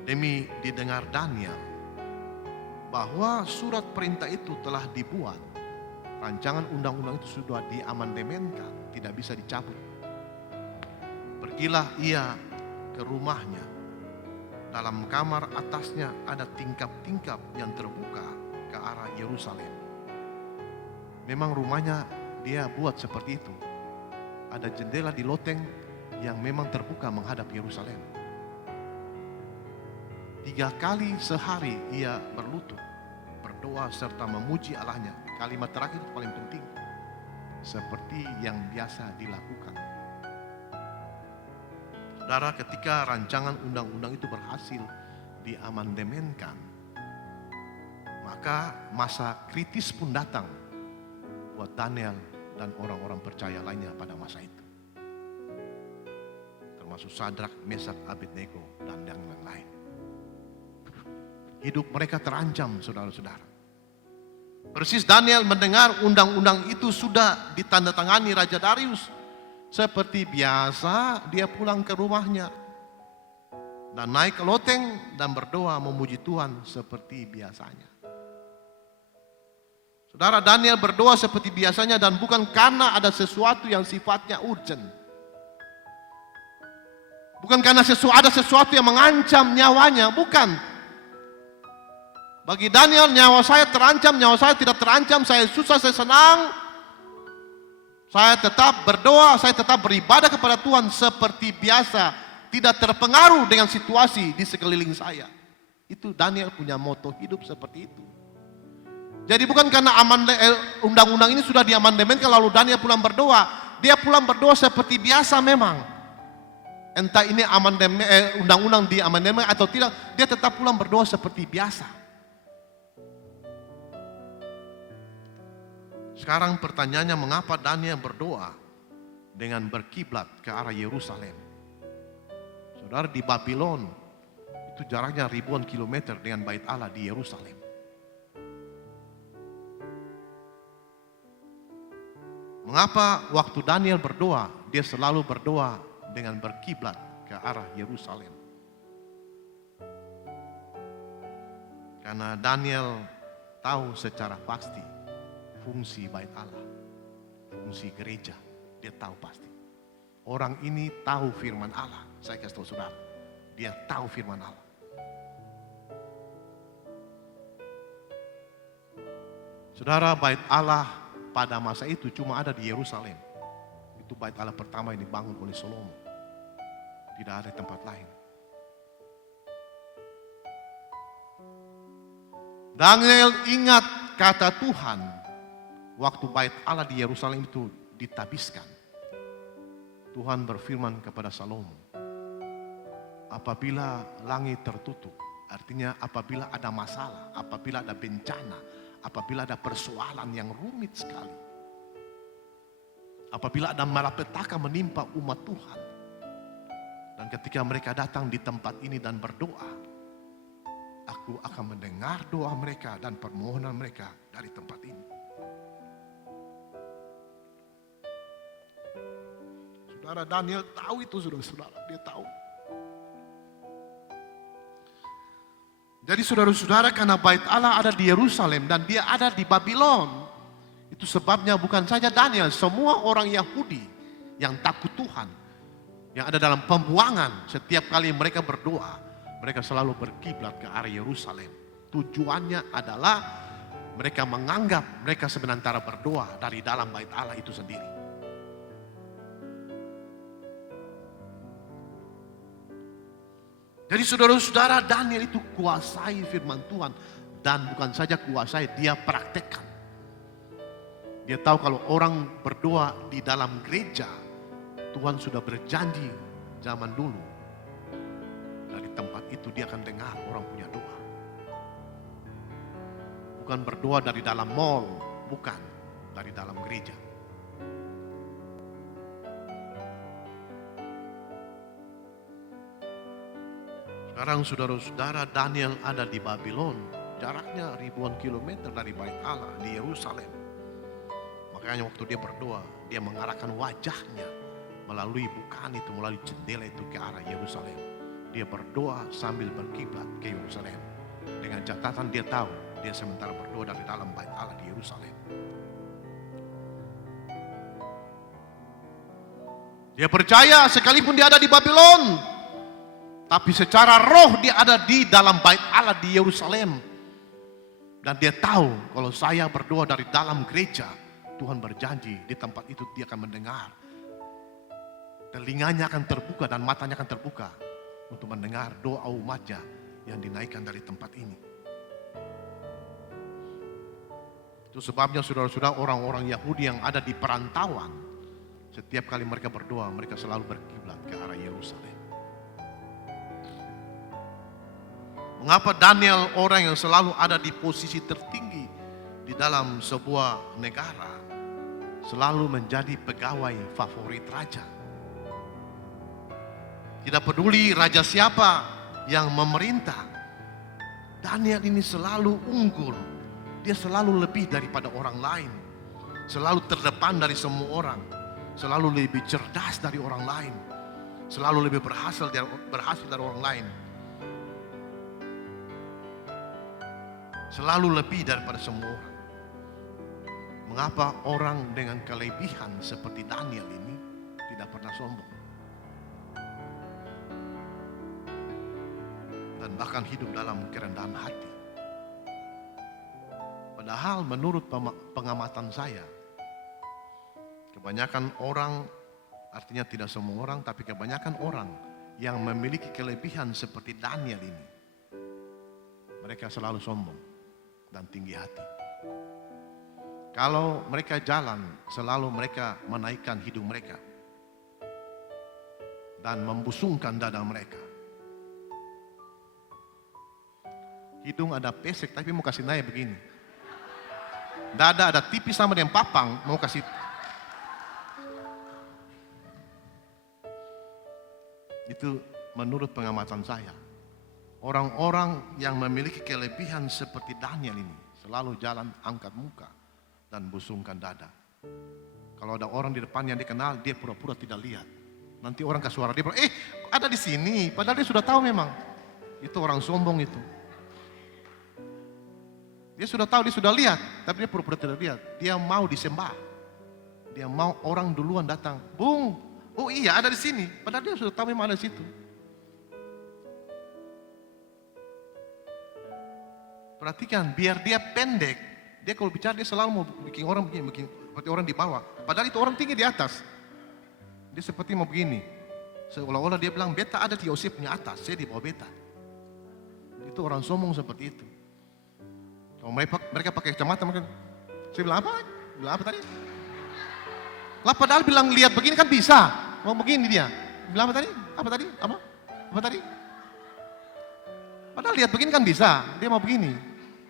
Demi didengar Daniel bahwa surat perintah itu telah dibuat. Rancangan undang-undang itu sudah diamandemenkan, tidak bisa dicabut. Pergilah ia ke rumahnya. Dalam kamar atasnya ada tingkap-tingkap yang terbuka ke arah Yerusalem. Memang rumahnya dia buat seperti itu. Ada jendela di loteng yang memang terbuka menghadap Yerusalem. 3 kali sehari ia berlutut, berdoa serta memuji Allahnya. Kalimat terakhir itu paling penting. Seperti yang biasa dilakukan. Saudara, ketika rancangan undang-undang itu berhasil diamandemenkan, maka masa kritis pun datang buat Daniel dan orang-orang percaya lainnya pada masa itu. Termasuk Sadrak, Mesak, Abednego, dan yang lain. Hidup mereka terancam, saudara-saudara. Persis Daniel mendengar undang-undang itu sudah ditandatangani Raja Darius. Seperti biasa dia pulang ke rumahnya dan naik ke loteng dan berdoa memuji Tuhan seperti biasanya. Saudara, Daniel berdoa seperti biasanya dan bukan karena ada sesuatu yang sifatnya urgent. Bukan karena ada sesuatu yang mengancam nyawanya, bukan. Bagi Daniel, nyawa saya terancam, nyawa saya tidak terancam, saya susah, saya senang. Saya tetap berdoa, saya tetap beribadah kepada Tuhan seperti biasa. Tidak terpengaruh dengan situasi di sekeliling saya. Itu Daniel punya moto hidup seperti itu. Jadi bukan karena undang-undang ini sudah diamandemenkan lalu Daniel pulang berdoa. Dia pulang berdoa seperti biasa memang. Entah ini undang-undang di amandemen atau tidak, dia tetap pulang berdoa seperti biasa. Sekarang pertanyaannya, mengapa Daniel berdoa dengan berkiblat ke arah Yerusalem? Saudara, di Babylon itu jaraknya ribuan kilometer dengan bait Allah di Yerusalem. Mengapa waktu Daniel berdoa, dia selalu berdoa dengan berkiblat ke arah Yerusalem? Karena Daniel tahu secara pasti fungsi bait Allah, fungsi gereja, dia tahu pasti. Orang ini tahu firman Allah. Saya kasih tahu saudara, dia tahu firman Allah. Saudara, bait Allah pada masa itu cuma ada di Yerusalem. Itu bait Allah pertama yang dibangun oleh Salomo. Tidak ada tempat lain. Daniel ingat kata Tuhan waktu bait Allah di Yerusalem itu ditabiskan. Tuhan berfirman kepada Salomo, apabila langit tertutup, artinya apabila ada masalah, apabila ada bencana, apabila ada persoalan yang rumit sekali, apabila ada malapetaka menimpa umat Tuhan, dan ketika mereka datang di tempat ini dan berdoa, aku akan mendengar doa mereka dan permohonan mereka dari tempat ini. Saudara, Daniel tahu itu, saudara-saudara, dia tahu. Jadi saudara-saudara, karena bait Allah ada di Yerusalem dan dia ada di Babylon, itu sebabnya bukan saja Daniel, semua orang Yahudi yang takut Tuhan, yang ada dalam pembuangan, setiap kali mereka berdoa, mereka selalu berkiblat ke arah Yerusalem. Tujuannya adalah mereka menganggap mereka sebenarnya berdoa dari dalam bait Allah itu sendiri. Jadi saudara-saudara, Daniel itu kuasai firman Tuhan. Dan bukan saja kuasai, dia praktekkan. Dia tahu kalau orang berdoa di dalam gereja, Tuhan sudah berjanji zaman dulu. Dari tempat itu dia akan dengar orang punya doa. Bukan berdoa dari dalam mall, bukan. Dari dalam gereja. Sekarang saudara-saudara, Daniel ada di Babylon, jaraknya ribuan kilometer dari bait Allah di Yerusalem. Makanya waktu dia berdoa, dia mengarahkan wajahnya melalui bukaan itu, melalui jendela itu ke arah Yerusalem. Dia berdoa sambil berkiblat ke Yerusalem. Dengan catatan dia tahu, dia sementara berdoa dari dalam bait Allah di Yerusalem. Dia percaya sekalipun dia ada di Babylon, tapi secara roh dia ada di dalam bait Allah di Yerusalem. Dan dia tahu kalau saya berdoa dari dalam gereja, Tuhan berjanji di tempat itu dia akan mendengar. Telinganya akan terbuka dan matanya akan terbuka untuk mendengar doa umatnya yang dinaikkan dari tempat ini. Itu sebabnya saudara-saudara, orang-orang Yahudi yang ada di perantauan, setiap kali mereka berdoa, mereka selalu berkiblat ke arah Yerusalem. Mengapa Daniel, orang yang selalu ada di posisi tertinggi di dalam sebuah negara, selalu menjadi pegawai favorit raja? Tidak peduli raja siapa yang memerintah, Daniel ini selalu unggul. Dia selalu lebih daripada orang lain, selalu terdepan dari semua orang, selalu lebih cerdas dari orang lain, selalu lebih berhasil dari orang lain. Selalu lebih daripada semua orang. Mengapa orang dengan kelebihan seperti Daniel ini tidak pernah sombong? Dan bahkan hidup dalam kerendahan hati. Padahal menurut pengamatan saya, kebanyakan orang, artinya tidak semua orang, tapi kebanyakan orang yang memiliki kelebihan seperti Daniel ini, mereka selalu sombong dan tinggi hati. Kalau mereka jalan, selalu mereka menaikkan hidung mereka dan membusungkan dada mereka. Hidung ada pesek tapi mau kasih naik begini. Dada ada tipis sama dengan papang, mau kasih. Itu menurut pengamatan saya. Orang-orang yang memiliki kelebihan seperti Daniel ini selalu jalan angkat muka dan busungkan dada. Kalau ada orang di depan yang dikenal, dia pura-pura tidak lihat. Nanti orang kasih suara, dia bilang, ada di sini. Padahal dia sudah tahu memang. Itu orang sombong itu. Dia sudah tahu, dia sudah lihat. Tapi dia pura-pura tidak lihat. Dia mau disembah. Dia mau orang duluan datang. Bung, oh iya ada di sini. Padahal dia sudah tahu memang ada di situ. Perhatikan, biar dia pendek, dia kalau bicara dia selalu mau bikin orang begini, bikin seperti orang di bawah. Padahal itu orang tinggi di atas. Dia seperti mau begini. Seolah-olah dia bilang, beta ada di Yosef punya atas, saya di bawah beta. Itu orang sombong seperti itu. Kalau mereka pakai kacamata, mereka, saya bilang apa? Bilang apa tadi? Lah padahal bilang lihat begini kan bisa. Mau begini dia. Bilang apa tadi? Apa tadi? Apa? Apa tadi? Padahal lihat begini kan bisa. Dia mau begini.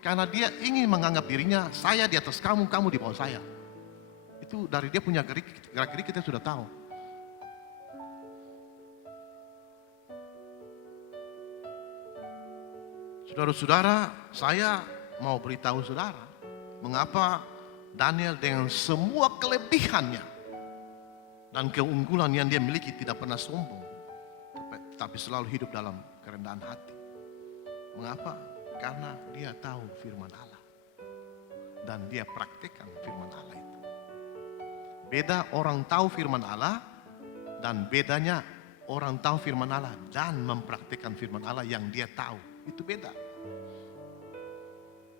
Karena dia ingin menganggap dirinya, saya di atas kamu, kamu di bawah saya. Itu dari dia punya gerak-gerik kita sudah tahu. Saudara-saudara, saya mau beritahu saudara, mengapa Daniel dengan semua kelebihannya dan keunggulan yang dia miliki tidak pernah sombong, tapi selalu hidup dalam kerendahan hati. Mengapa? Karena dia tahu firman Allah dan dia praktikkan firman Allah itu. Beda orang tahu firman Allah dan bedanya orang tahu firman Allah dan mempraktikkan firman Allah yang dia tahu. Itu beda.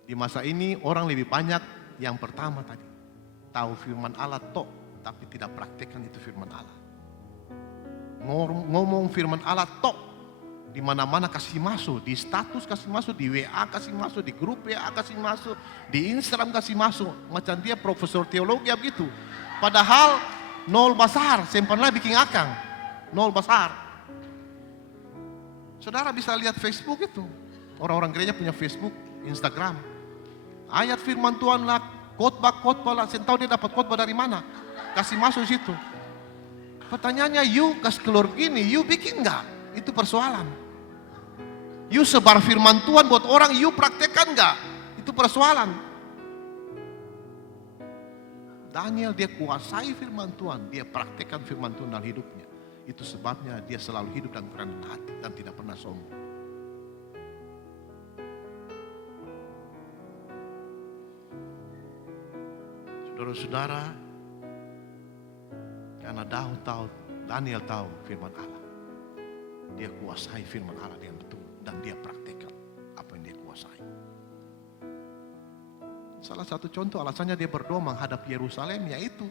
Di masa ini orang lebih banyak yang pertama tadi. Tahu firman Allah tapi tidak praktikkan itu firman Allah. Ngomong firman Allah di mana-mana kasih masuk, di status kasih masuk, di WA kasih masuk, di grup WA kasih masuk, di Instagram kasih masuk. Macam dia profesor teologi begitu. Padahal nol besar, sempanlah bikin akang. Nol besar. Saudara bisa lihat Facebook itu. Orang-orang gereja punya Facebook, Instagram. Ayat firman Tuhan lah, khotbah lah. Saya tahu dia dapat khotbah dari mana. Kasih masuk situ. Pertanyaannya, you kasih keluar gini, you bikin enggak? Itu persoalan. You sebar firman Tuhan buat orang, you praktekkan enggak? Itu persoalan. Daniel dia kuasai firman Tuhan, dia praktekkan firman Tuhan dalam hidupnya. Itu sebabnya dia selalu hidup dalam kerendahan hati dan tidak pernah sombong. Saudara-saudara, karena Daniel tahu firman Allah. Dia kuasai firman Allah dengan betul dan dia praktekkan apa yang dia kuasai. Salah satu contoh alasannya dia berdoa menghadap Yerusalem yaitu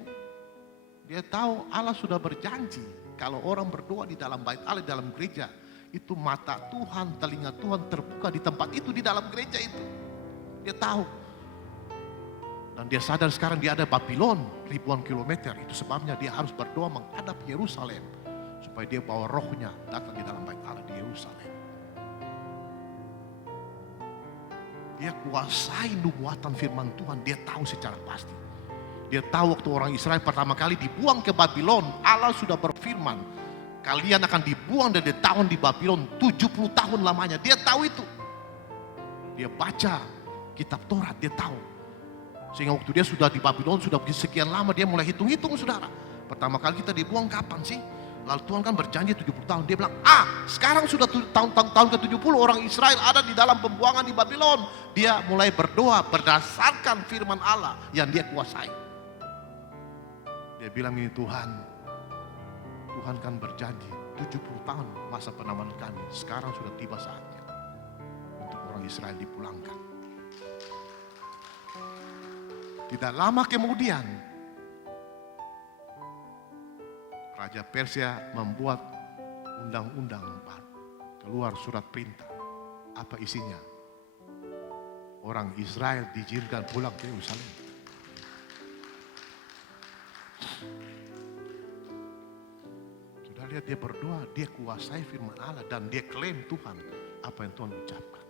dia tahu Allah sudah berjanji kalau orang berdoa di dalam bait Allah, di dalam gereja, itu mata Tuhan, telinga Tuhan terbuka di tempat itu, di dalam gereja itu. Dia tahu. Dan dia sadar sekarang dia ada Babylon ribuan kilometer. Itu sebabnya dia harus berdoa menghadap Yerusalem. Supaya dia bawa rohnya datang di dalam bait Allah di Yerusalem. Dia kuasai nubuatan firman Tuhan. Dia tahu secara pasti. Dia tahu waktu orang Israel pertama kali dibuang ke Babylon. Allah sudah berfirman. Kalian akan dibuang dari tahun di Babylon 70 tahun lamanya. Dia tahu itu. Dia baca kitab Taurat, dia tahu. Sehingga waktu dia sudah di Babylon, sudah sekian lama, dia mulai hitung-hitung saudara. Pertama kali kita dibuang kapan sih? Lalu Tuhan kan berjanji 70 tahun. Dia bilang, sekarang sudah tahun ke-70 orang Israel ada di dalam pembuangan di Babylon. Dia mulai berdoa berdasarkan firman Allah yang dia kuasai. Dia bilang ini Tuhan kan berjanji 70 tahun masa penamanan kami. Sekarang sudah tiba saatnya untuk orang Israel dipulangkan. Tidak lama kemudian, Raja Persia membuat undang-undang baru. Keluar surat perintah. Apa isinya? Orang Israel diizinkan pulang ke Yerusalem. Sudah lihat dia berdoa, dia kuasai firman Allah dan dia klaim Tuhan apa yang Tuhan ucapkan.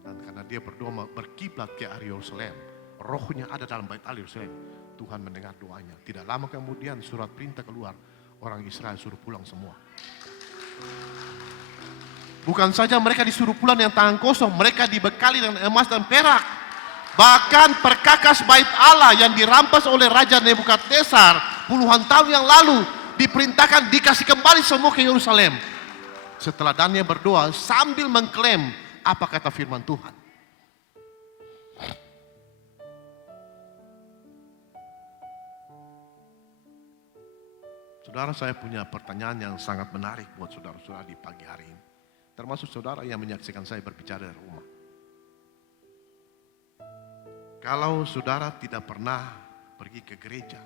Dan karena dia berdoa berkiblat ke Yerusalem, rohnya ada dalam bait Allah Yerusalem. Tuhan mendengar doanya. Tidak lama kemudian surat perintah keluar, orang Israel suruh pulang semua. Bukan saja mereka disuruh pulang dengan tangan kosong, mereka dibekali dengan emas dan perak. Bahkan perkakas bait Allah yang dirampas oleh Raja Nebukadnezar puluhan tahun yang lalu diperintahkan dikasih kembali semua ke Yerusalem. Setelah Daniel berdoa sambil mengklaim apa kata firman Tuhan. Saudara, saya punya pertanyaan yang sangat menarik buat saudara-saudara di pagi hari ini. Termasuk saudara yang menyaksikan saya berbicara dari rumah. Kalau saudara tidak pernah pergi ke gereja,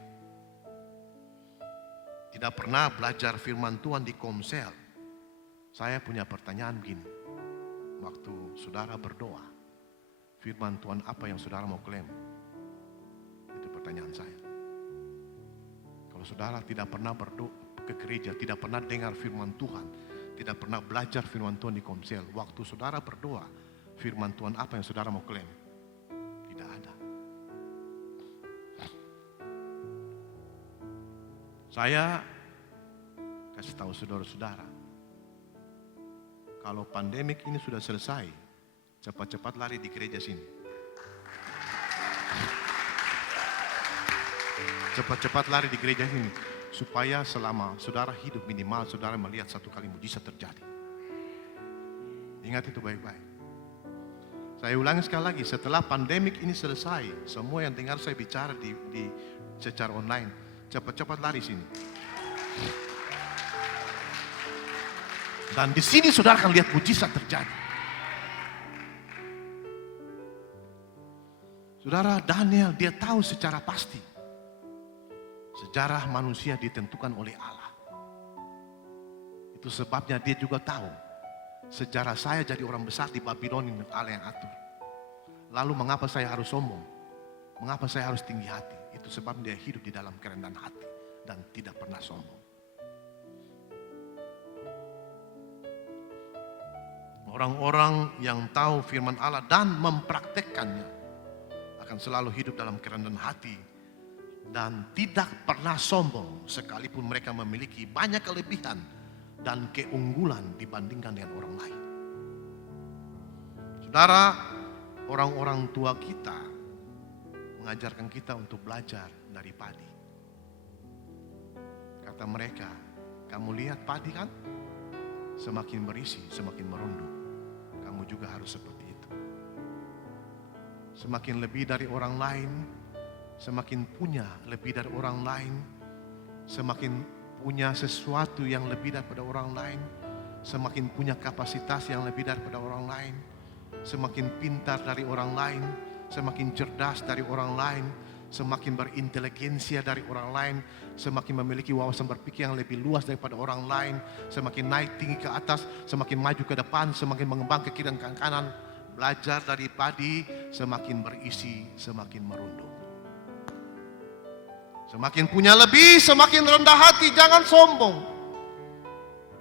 tidak pernah belajar firman Tuhan di komsel, saya punya pertanyaan begini. waktu saudara berdoa, firman Tuhan apa yang saudara mau klaim? Itu pertanyaan saya. Kalau saudara tidak pernah berdoa ke gereja, tidak pernah dengar firman Tuhan, tidak pernah belajar firman Tuhan di Komsel, waktu saudara berdoa, firman Tuhan apa yang saudara mau klaim? Tidak ada. Saya kasih tahu saudara-saudara, kalau pandemik ini sudah selesai, cepat-cepat lari di gereja sini. Cepat-cepat lari di gereja sini, supaya selama saudara hidup minimal saudara melihat satu kali mujizat terjadi. Ingat itu baik-baik. Saya ulangi sekali lagi, setelah pandemik ini selesai, semua yang dengar saya bicara di secara online, cepat-cepat lari sini. Dan di sini saudara akan lihat mujizat terjadi. Saudara, Daniel dia tahu secara pasti sejarah manusia ditentukan oleh Allah. Itu sebabnya dia juga tahu sejarah saya jadi orang besar di Babylon ini Allah yang atur. Lalu mengapa saya harus sombong? Mengapa saya harus tinggi hati? Itu sebab dia hidup di dalam kerendahan hati dan tidak pernah sombong. Orang-orang yang tahu firman Allah dan mempraktekkannya akan selalu hidup dalam kerendahan hati dan tidak pernah sombong sekalipun mereka memiliki banyak kelebihan dan keunggulan dibandingkan dengan orang lain. Saudara, orang-orang tua kita mengajarkan kita untuk belajar dari padi. Kata mereka, kamu lihat padi kan? Semakin berisi, semakin merunduk. Kamu juga harus seperti itu. Semakin lebih dari orang lain, semakin punya lebih dari orang lain, semakin punya sesuatu yang lebih daripada orang lain, semakin punya kapasitas yang lebih daripada orang lain, semakin pintar dari orang lain, semakin cerdas dari orang lain, semakin berinteligensia dari orang lain, semakin memiliki wawasan berpikir yang lebih luas daripada orang lain, semakin naik tinggi ke atas, semakin maju ke depan, semakin mengembang ke kiri dan ke kanan. Belajar dari padi, semakin berisi, semakin merunduk. Semakin punya lebih, semakin rendah hati, jangan sombong.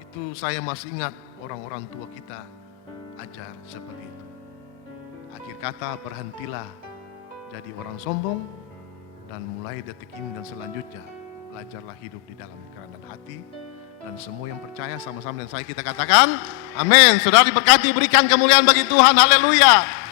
Itu saya masih ingat orang-orang tua kita ajar seperti itu. Akhir kata, berhentilah jadi orang sombong, dan mulai detik ini dan selanjutnya belajarlah hidup di dalam kerendahan hati. Dan semua yang percaya sama-sama dengan saya kita katakan amin. Saudara diberkati, berikan kemuliaan bagi Tuhan, haleluya.